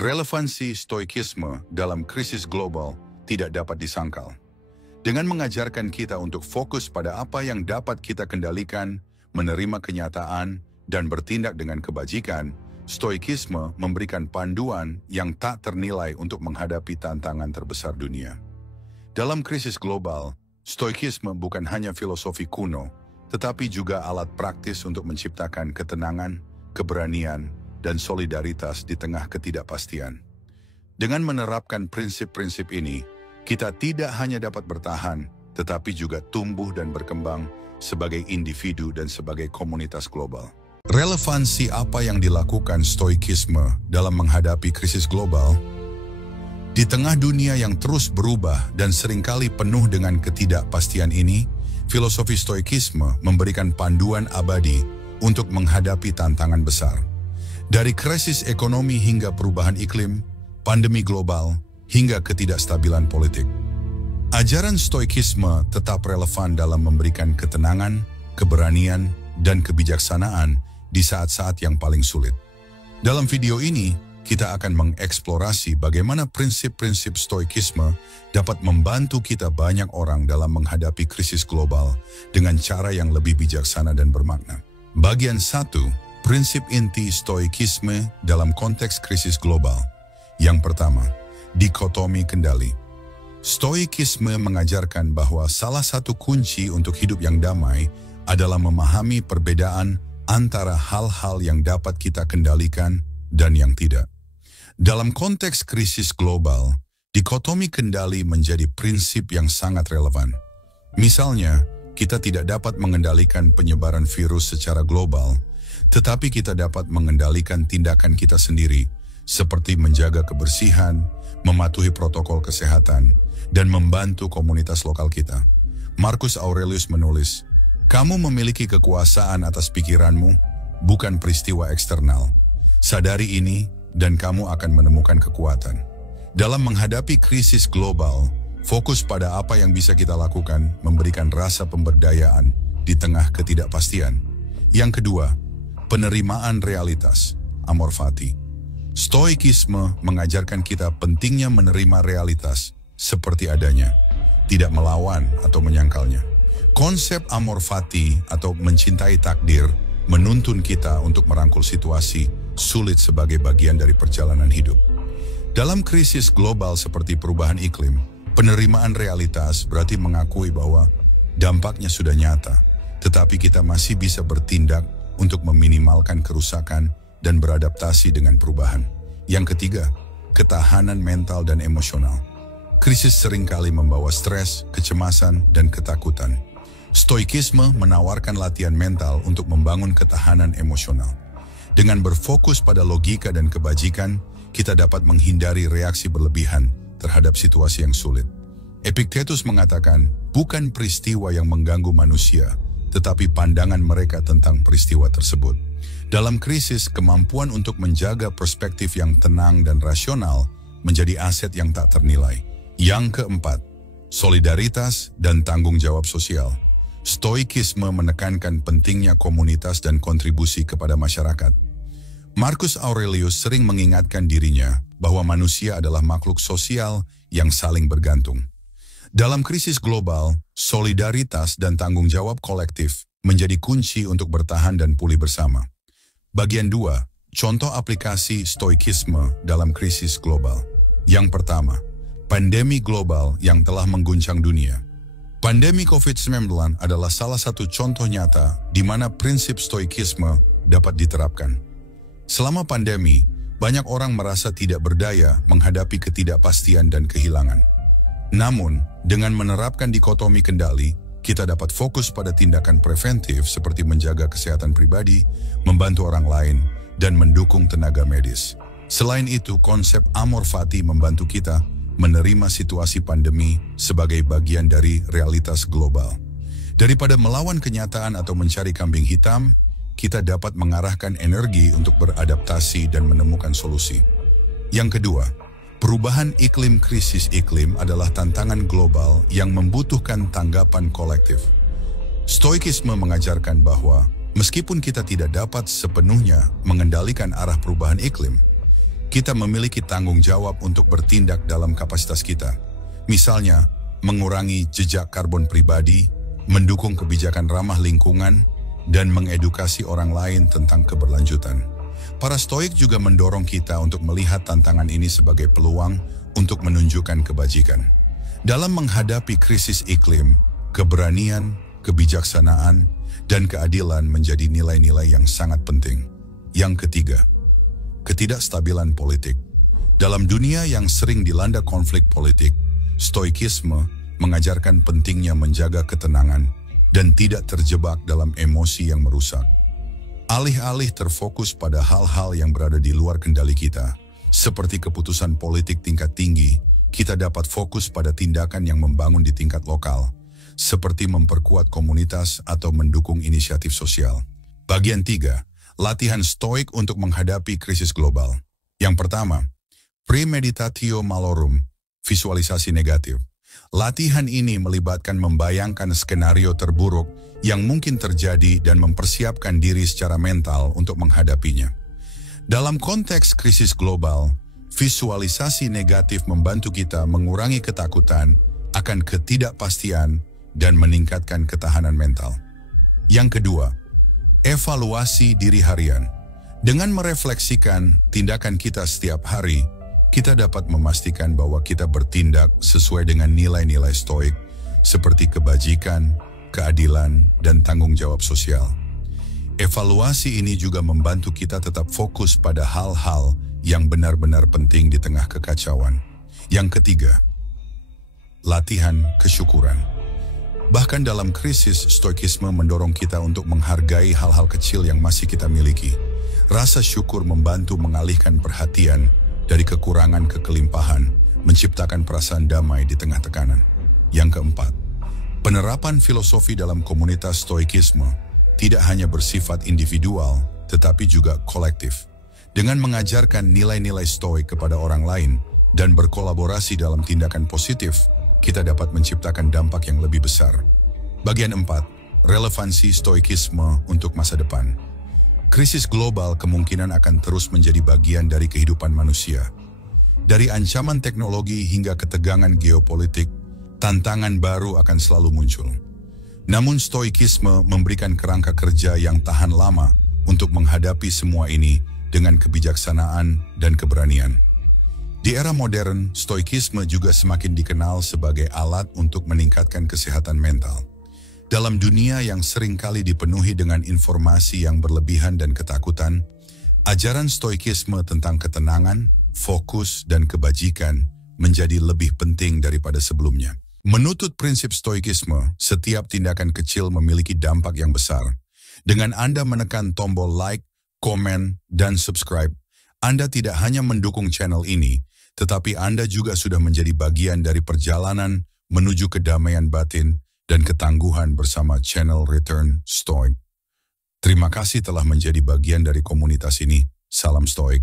Relevansi stoikisme dalam krisis global tidak dapat disangkal. Dengan mengajarkan kita untuk fokus pada apa yang dapat kita kendalikan, menerima kenyataan, dan bertindak dengan kebajikan, stoikisme memberikan panduan yang tak ternilai untuk menghadapi tantangan terbesar dunia. Dalam krisis global, stoikisme bukan hanya filosofi kuno, tetapi juga alat praktis untuk menciptakan ketenangan, keberanian, dan solidaritas di tengah ketidakpastian. Dengan menerapkan prinsip-prinsip ini, kita tidak hanya dapat bertahan, tetapi juga tumbuh dan berkembang sebagai individu dan sebagai komunitas global. Relevansi apa yang dilakukan stoikisme dalam menghadapi krisis global? Di tengah dunia yang terus berubah dan seringkali penuh dengan ketidakpastian ini, filosofi stoikisme memberikan panduan abadi untuk menghadapi tantangan besar. Dari krisis ekonomi hingga perubahan iklim, pandemi global, hingga ketidakstabilan politik. Ajaran stoikisme tetap relevan dalam memberikan ketenangan, keberanian, dan kebijaksanaan di saat-saat yang paling sulit. Dalam video ini, kita akan mengeksplorasi bagaimana prinsip-prinsip stoikisme dapat membantu kita banyak orang dalam menghadapi krisis global dengan cara yang lebih bijaksana dan bermakna. Bagian 1. Prinsip inti stoikisme dalam konteks krisis global. Yang pertama, dikotomi kendali. Stoikisme mengajarkan bahwa salah satu kunci untuk hidup yang damai adalah memahami perbedaan antara hal-hal yang dapat kita kendalikan dan yang tidak. Dalam konteks krisis global, dikotomi kendali menjadi prinsip yang sangat relevan. Misalnya, kita tidak dapat mengendalikan penyebaran virus secara global, tetapi kita dapat mengendalikan tindakan kita sendiri, seperti menjaga kebersihan, mematuhi protokol kesehatan, dan membantu komunitas lokal kita. Marcus Aurelius menulis, "Kamu memiliki kekuasaan atas pikiranmu, bukan peristiwa eksternal. Sadari ini, dan kamu akan menemukan kekuatan." Dalam menghadapi krisis global, fokus pada apa yang bisa kita lakukan memberikan rasa pemberdayaan di tengah ketidakpastian. Yang kedua, penerimaan realitas, amor fati. Stoikisme mengajarkan kita pentingnya menerima realitas seperti adanya, tidak melawan atau menyangkalnya. Konsep amor fati atau mencintai takdir menuntun kita untuk merangkul situasi sulit sebagai bagian dari perjalanan hidup. Dalam krisis global seperti perubahan iklim, penerimaan realitas berarti mengakui bahwa dampaknya sudah nyata, tetapi kita masih bisa bertindak untuk meminimalkan kerusakan dan beradaptasi dengan perubahan. Yang ketiga, ketahanan mental dan emosional. Krisis seringkali membawa stres, kecemasan, dan ketakutan. Stoikisme menawarkan latihan mental untuk membangun ketahanan emosional. Dengan berfokus pada logika dan kebajikan, kita dapat menghindari reaksi berlebihan terhadap situasi yang sulit. Epictetus mengatakan, bukan peristiwa yang mengganggu manusia, tetapi pandangan mereka tentang peristiwa tersebut. Dalam krisis, kemampuan untuk menjaga perspektif yang tenang dan rasional menjadi aset yang tak ternilai. Yang keempat, solidaritas dan tanggung jawab sosial. Stoikisme menekankan pentingnya komunitas dan kontribusi kepada masyarakat. Marcus Aurelius sering mengingatkan dirinya bahwa manusia adalah makhluk sosial yang saling bergantung. Dalam krisis global, solidaritas dan tanggung jawab kolektif menjadi kunci untuk bertahan dan pulih bersama. Bagian 2, contoh aplikasi stoikisme dalam krisis global. Yang pertama, pandemi global yang telah mengguncang dunia. Pandemi COVID-19 adalah salah satu contoh nyata di mana prinsip stoikisme dapat diterapkan. Selama pandemi, banyak orang merasa tidak berdaya menghadapi ketidakpastian dan kehilangan. Namun, dengan menerapkan dikotomi kendali, kita dapat fokus pada tindakan preventif seperti menjaga kesehatan pribadi, membantu orang lain, dan mendukung tenaga medis. Selain itu, konsep amor fati membantu kita menerima situasi pandemi sebagai bagian dari realitas global. Daripada melawan kenyataan atau mencari kambing hitam, kita dapat mengarahkan energi untuk beradaptasi dan menemukan solusi. Yang kedua, perubahan iklim. Krisis iklim adalah tantangan global yang membutuhkan tanggapan kolektif. Stoikisme mengajarkan bahwa meskipun kita tidak dapat sepenuhnya mengendalikan arah perubahan iklim, Kita memiliki tanggung jawab untuk bertindak dalam kapasitas kita. Misalnya, mengurangi jejak karbon pribadi, mendukung kebijakan ramah lingkungan, dan mengedukasi orang lain tentang keberlanjutan. Para Stoik juga mendorong kita untuk melihat tantangan ini sebagai peluang untuk menunjukkan kebajikan. Dalam menghadapi krisis iklim, keberanian, kebijaksanaan, dan keadilan menjadi nilai-nilai yang sangat penting. Yang ketiga, ketidakstabilan politik. Dalam dunia yang sering dilanda konflik politik, Stoikisme mengajarkan pentingnya menjaga ketenangan dan tidak terjebak dalam emosi yang merusak. Alih-alih terfokus pada hal-hal yang berada di luar kendali kita, seperti keputusan politik tingkat tinggi, kita dapat fokus pada tindakan yang membangun di tingkat lokal, seperti memperkuat komunitas atau mendukung inisiatif sosial. Bagian 3, latihan Stoik untuk menghadapi krisis global. Yang pertama, premeditatio malorum, visualisasi negatif. Latihan ini melibatkan membayangkan skenario terburuk yang mungkin terjadi dan mempersiapkan diri secara mental untuk menghadapinya. Dalam konteks krisis global, visualisasi negatif membantu kita mengurangi ketakutan akan ketidakpastian dan meningkatkan ketahanan mental. Yang kedua, evaluasi diri harian. Dengan merefleksikan tindakan kita setiap hari, kita dapat memastikan bahwa kita bertindak sesuai dengan nilai-nilai Stoik seperti kebajikan, keadilan, dan tanggung jawab sosial. Evaluasi ini juga membantu kita tetap fokus pada hal-hal yang benar-benar penting di tengah kekacauan. Yang ketiga, latihan kesyukuran. Bahkan dalam krisis, Stoikisme mendorong kita untuk menghargai hal-hal kecil yang masih kita miliki. Rasa syukur membantu mengalihkan perhatian dari kekurangan ke kelimpahan, menciptakan perasaan damai di tengah tekanan. Yang keempat, penerapan filosofi dalam komunitas Stoikisme tidak hanya bersifat individual, tetapi juga kolektif. Dengan mengajarkan nilai-nilai Stoik kepada orang lain dan berkolaborasi dalam tindakan positif, kita dapat menciptakan dampak yang lebih besar. Bagian 4, relevansi Stoikisme untuk masa depan. Krisis global kemungkinan akan terus menjadi bagian dari kehidupan manusia. Dari ancaman teknologi hingga ketegangan geopolitik, tantangan baru akan selalu muncul. Namun Stoikisme memberikan kerangka kerja yang tahan lama untuk menghadapi semua ini dengan kebijaksanaan dan keberanian. Di era modern, Stoikisme juga semakin dikenal sebagai alat untuk meningkatkan kesehatan mental. Dalam dunia yang seringkali dipenuhi dengan informasi yang berlebihan dan ketakutan, ajaran Stoikisme tentang ketenangan, fokus, dan kebajikan menjadi lebih penting daripada sebelumnya. Menurut prinsip Stoikisme, setiap tindakan kecil memiliki dampak yang besar. Dengan Anda menekan tombol like, komen, dan subscribe, Anda tidak hanya mendukung channel ini, tetapi Anda juga sudah menjadi bagian dari perjalanan menuju kedamaian batin dan ketangguhan bersama channel Return Stoik. Terima kasih telah menjadi bagian dari komunitas ini. Salam Stoik.